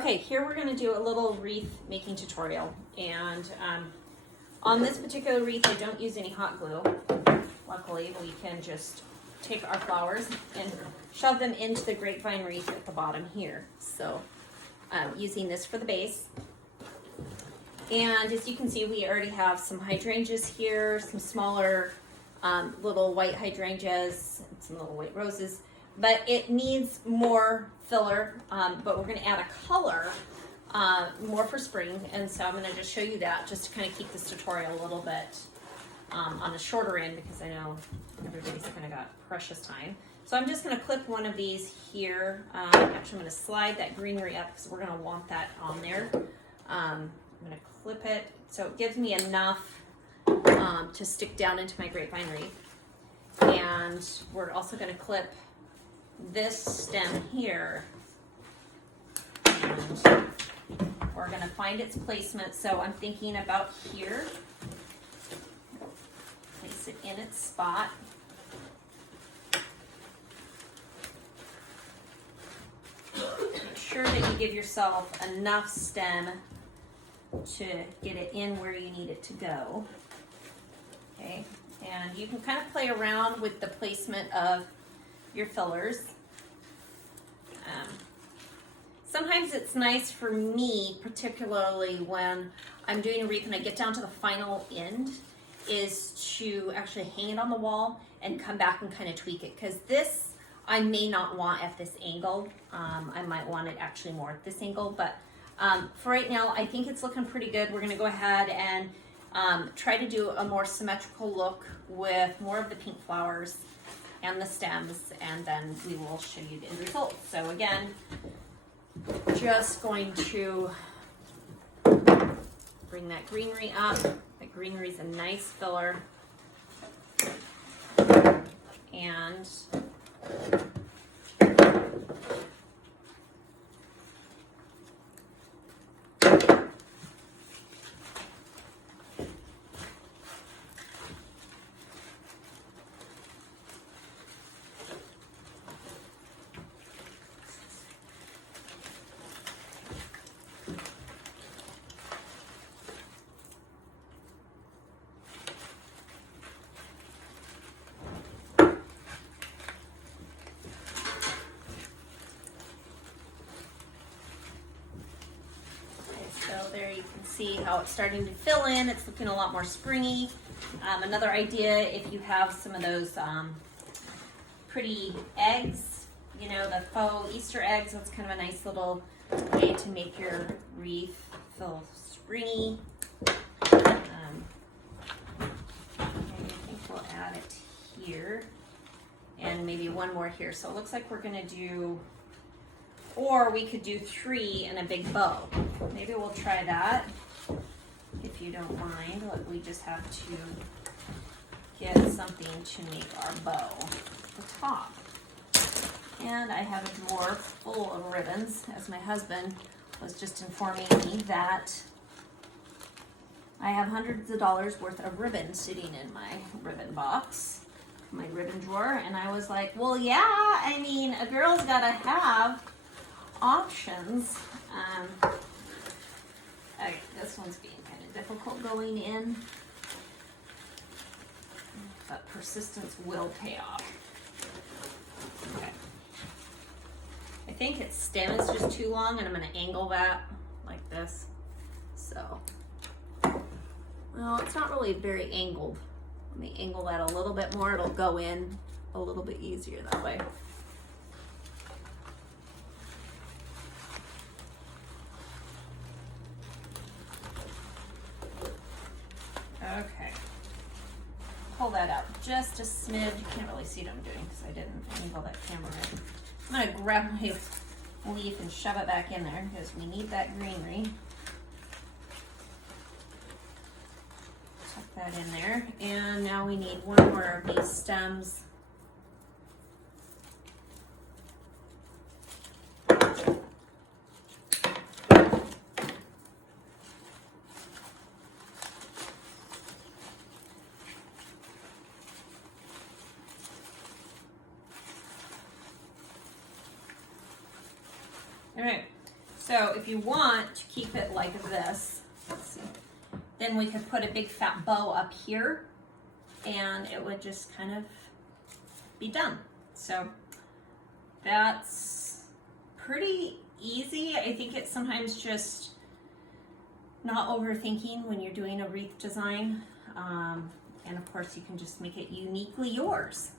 Okay, here we're gonna do a little wreath making tutorial. And on this particular wreath, I don't use any hot glue. Luckily, we can just take our flowers and shove them into the grapevine wreath at the bottom here. So using this for the base. And as you can see, we already have some hydrangeas here, some smaller little white hydrangeas, some little white roses, but it needs more filler, but we're gonna add a color, more for spring, and so I'm gonna just show you that just to kind of keep this tutorial a little bit on the shorter end, because I know everybody's kind of got precious time. So I'm just gonna clip one of these here. Actually, I'm gonna slide that greenery up because we're gonna want that on there. I'm gonna clip it so it gives me enough to stick down into my grapevine wreath. And we're also gonna clip this stem here. And we're gonna find its placement. So I'm thinking about here. Place it in its spot. Make sure that you give yourself enough stem to get it in where you need it to go. Okay, and you can kind of play around with the placement of your fillers. Sometimes it's nice for me, particularly when I'm doing a wreath and I get down to the final end, is to actually hang it on the wall and come back and kind of tweak it, because this I may not want at this angle. I might want it actually more at this angle, but for right now, I think it's looking pretty good. We're gonna go ahead and try to do a more symmetrical look with more of the pink flowers and the stems, and then we will show you the end result. So again, just going to bring that greenery up. That greenery is a nice filler. And there you can see how it's starting to fill in. It's looking a lot more springy. Another idea, if you have some of those pretty eggs, you know, the faux Easter eggs, that's kind of a nice little way to make your wreath feel springy. I think we'll add it here and maybe one more here. So it looks like we're gonna do, or we could do 3 in a big bow. Maybe we'll try that, if you don't mind. Like, we just have to get something to make our bow the top. And I have a drawer full of ribbons, as my husband was just informing me that I have hundreds of dollars worth of ribbon sitting in my ribbon box, my ribbon drawer. And I was like, well, yeah, I mean, a girl's gotta have options. Okay, this one's being kind of difficult going in, but persistence will pay off. Okay. I think its stem is just too long, and I'm going to angle that like this. So, well, it's not really very angled. Let me angle that a little bit more. It'll go in a little bit easier that way. Okay, pull that out just a smidge. You can't really see what I'm doing because I didn't angle that camera in. I'm gonna grab my leaf and shove it back in there because we need that greenery. Tuck that in there, and now we need one more of these stems. All right, So if you want to keep it like this, let's see, then we could put a big fat bow up here and it would just kind of be done. So that's pretty easy. I think it's sometimes just not overthinking when you're doing a wreath design. And of course you can just make it uniquely yours.